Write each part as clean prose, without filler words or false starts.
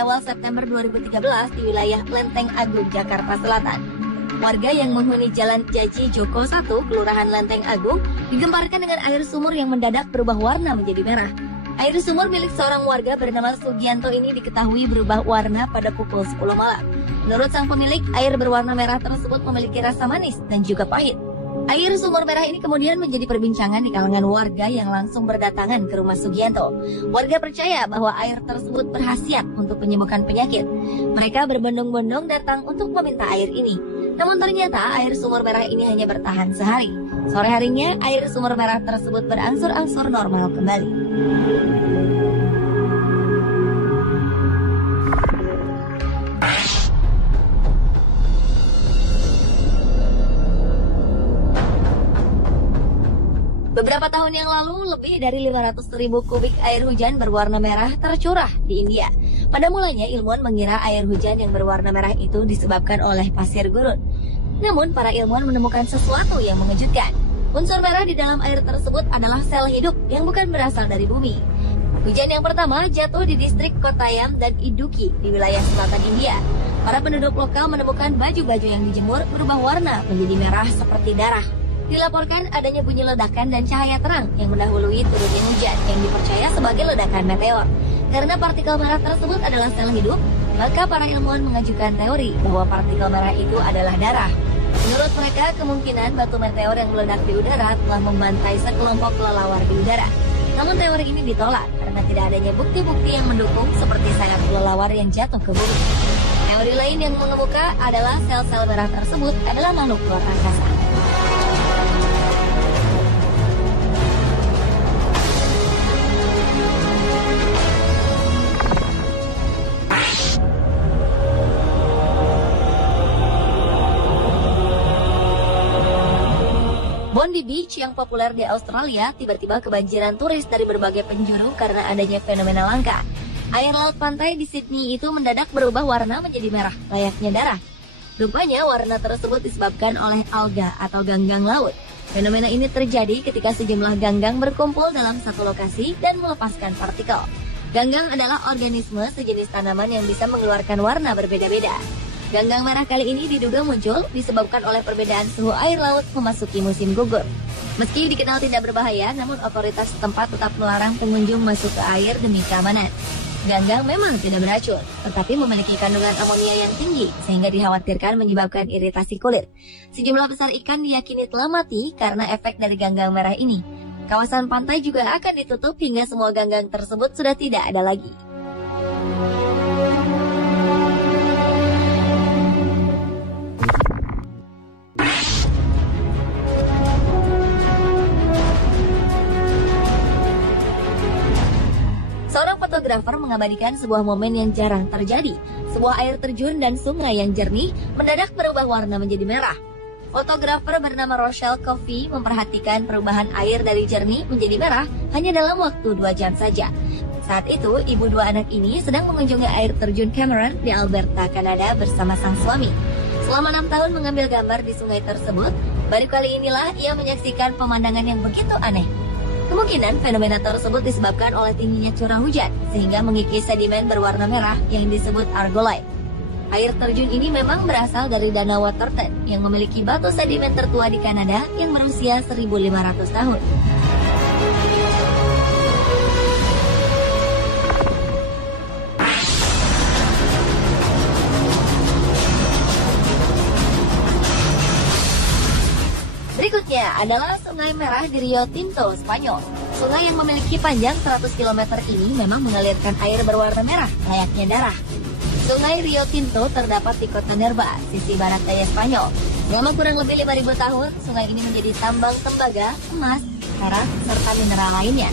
awal September 2013 di wilayah Lenteng Agung, Jakarta Selatan. Warga yang menghuni Jalan Jaji Joko 1, Kelurahan Lenteng Agung, digemparkan dengan air sumur yang mendadak berubah warna menjadi merah. Air sumur milik seorang warga bernama Sugianto ini diketahui berubah warna pada pukul 10 malam. Menurut sang pemilik, air berwarna merah tersebut memiliki rasa manis dan juga pahit. Air sumur merah ini kemudian menjadi perbincangan di kalangan warga yang langsung berdatangan ke rumah Sugianto. Warga percaya bahwa air tersebut berkhasiat untuk menyembuhkan penyakit. Mereka berbondong-bondong datang untuk meminta air ini. Namun ternyata air sumur merah ini hanya bertahan sehari. Sore harinya, air sumur merah tersebut berangsur-angsur normal kembali. Beberapa tahun yang lalu, lebih dari 500.000 kubik air hujan berwarna merah tercurah di India. Pada mulanya, ilmuwan mengira air hujan yang berwarna merah itu disebabkan oleh pasir gurun. Namun, para ilmuwan menemukan sesuatu yang mengejutkan. Unsur merah di dalam air tersebut adalah sel hidup yang bukan berasal dari bumi. Hujan yang pertama jatuh di distrik Kottayam dan Idukki di wilayah selatan India. Para penduduk lokal menemukan baju-baju yang dijemur berubah warna menjadi merah seperti darah. Dilaporkan adanya bunyi ledakan dan cahaya terang yang mendahului turunnya hujan yang dipercaya sebagai ledakan meteor. Karena partikel merah tersebut adalah sel hidup, maka para ilmuwan mengajukan teori bahwa partikel merah itu adalah darah. Menurut mereka, kemungkinan batu meteor yang meledak di udara telah membantai sekelompok kelelawar di udara. Namun teori ini ditolak karena tidak adanya bukti-bukti yang mendukung seperti sayap kelelawar yang jatuh ke bumi. Teori lain yang mengemuka adalah sel-sel merah tersebut adalah makhluk luar angkasa. Bondi Beach yang populer di Australia tiba-tiba kebanjiran turis dari berbagai penjuru karena adanya fenomena langka. Air laut pantai di Sydney itu mendadak berubah warna menjadi merah, layaknya darah. Rupanya warna tersebut disebabkan oleh alga atau ganggang laut. Fenomena ini terjadi ketika sejumlah ganggang berkumpul dalam satu lokasi dan melepaskan partikel. Ganggang adalah organisme sejenis tanaman yang bisa mengeluarkan warna berbeda-beda. Ganggang merah kali ini diduga muncul disebabkan oleh perbedaan suhu air laut memasuki musim gugur. Meski dikenal tidak berbahaya, namun otoritas setempat tetap melarang pengunjung masuk ke air demi keamanan. Ganggang memang tidak beracun, tetapi memiliki kandungan amonia yang tinggi sehingga dikhawatirkan menyebabkan iritasi kulit. Sejumlah besar ikan diyakini telah mati karena efek dari ganggang merah ini. Kawasan pantai juga akan ditutup hingga semua ganggang tersebut sudah tidak ada lagi. Fotografer mengabadikan sebuah momen yang jarang terjadi. Sebuah air terjun dan sungai yang jernih mendadak berubah warna menjadi merah. Fotografer bernama Rochelle Coffey memperhatikan perubahan air dari jernih menjadi merah hanya dalam waktu 2 jam saja. Saat itu, ibu 2 anak ini sedang mengunjungi air terjun Cameron di Alberta, Kanada bersama sang suami. Selama 6 tahun mengambil gambar di sungai tersebut, baru kali inilah ia menyaksikan pemandangan yang begitu aneh. Kemungkinan fenomena tersebut disebabkan oleh tingginya curah hujan, sehingga mengikis sedimen berwarna merah yang disebut argolite. Air terjun ini memang berasal dari Danau Waterton yang memiliki batu sedimen tertua di Kanada yang berusia 1.500 tahun. Berikutnya adalah Sungai Merah di Rio Tinto, Spanyol. Sungai yang memiliki panjang 100 km ini memang mengalirkan air berwarna merah, layaknya darah. Sungai Rio Tinto terdapat di kota Nerva, sisi barat daya Spanyol. Selama kurang lebih 5.000 tahun, sungai ini menjadi tambang tembaga, emas, perak, serta mineral lainnya.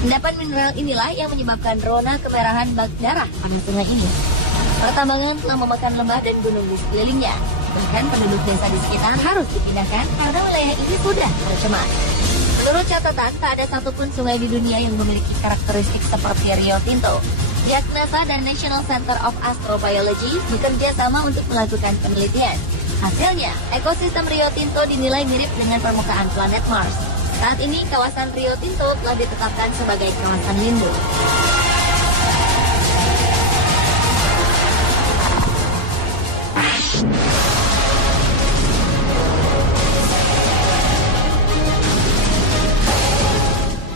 Endapan mineral inilah yang menyebabkan rona kemerahan bak darah pada sungai ini. Pertambangan telah memakan lembah dan gunung di sekelilingnya. Bahkan penduduk desa di sekitar harus dipindahkan karena wilayah ini sudah tercemar. Menurut catatan, tak ada satupun sungai di dunia yang memiliki karakteristik seperti Rio Tinto. Pihak NASA dan National Center of Astrobiology bekerja sama untuk melakukan penelitian. Hasilnya, ekosistem Rio Tinto dinilai mirip dengan permukaan planet Mars. Saat ini, kawasan Rio Tinto telah ditetapkan sebagai kawasan lindung.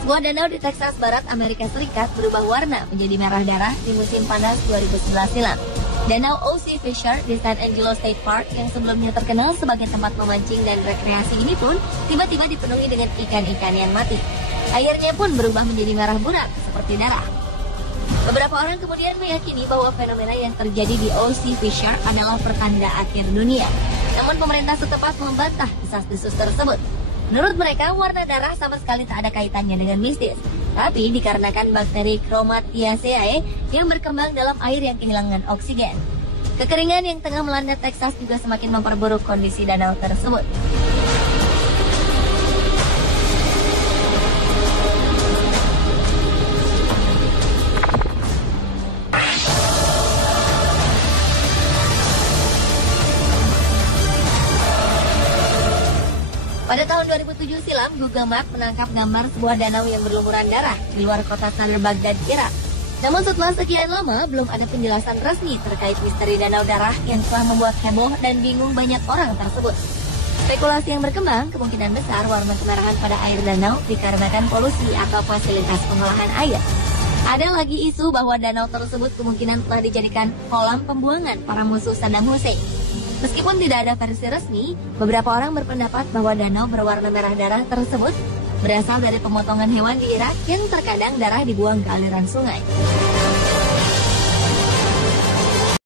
Sebuah danau di Texas Barat, Amerika Serikat berubah warna menjadi merah darah di musim panas 2011 silam. Danau O.C. Fisher di San Angelo State Park yang sebelumnya terkenal sebagai tempat memancing dan rekreasi ini pun tiba-tiba dipenuhi dengan ikan-ikan yang mati. Airnya pun berubah menjadi merah buram seperti darah. Beberapa orang kemudian meyakini bahwa fenomena yang terjadi di O.C. Fisher adalah pertanda akhir dunia. Namun pemerintah setempat membantah desas-desus tersebut. Menurut mereka, warna darah sama sekali tak ada kaitannya dengan mistis, tapi dikarenakan bakteri Chromatiaceae yang berkembang dalam air yang kehilangan oksigen. Kekeringan yang tengah melanda Texas juga semakin memperburuk kondisi danau tersebut. Pada tahun 2007 silam, Google Maps menangkap gambar sebuah danau yang berlumuran darah di luar kota Sadr Baghdad, Irak. Namun setelah sekian lama, belum ada penjelasan resmi terkait misteri danau darah yang telah membuat heboh dan bingung banyak orang tersebut. Spekulasi yang berkembang, kemungkinan besar warna kemerahan pada air danau dikarenakan polusi atau fasilitas pengolahan air. Ada lagi isu bahwa danau tersebut kemungkinan telah dijadikan kolam pembuangan para musuh Saddam Hussein. Meskipun tidak ada versi resmi, beberapa orang berpendapat bahwa danau berwarna merah darah tersebut berasal dari pemotongan hewan di Irak yang terkadang darah dibuang ke aliran sungai.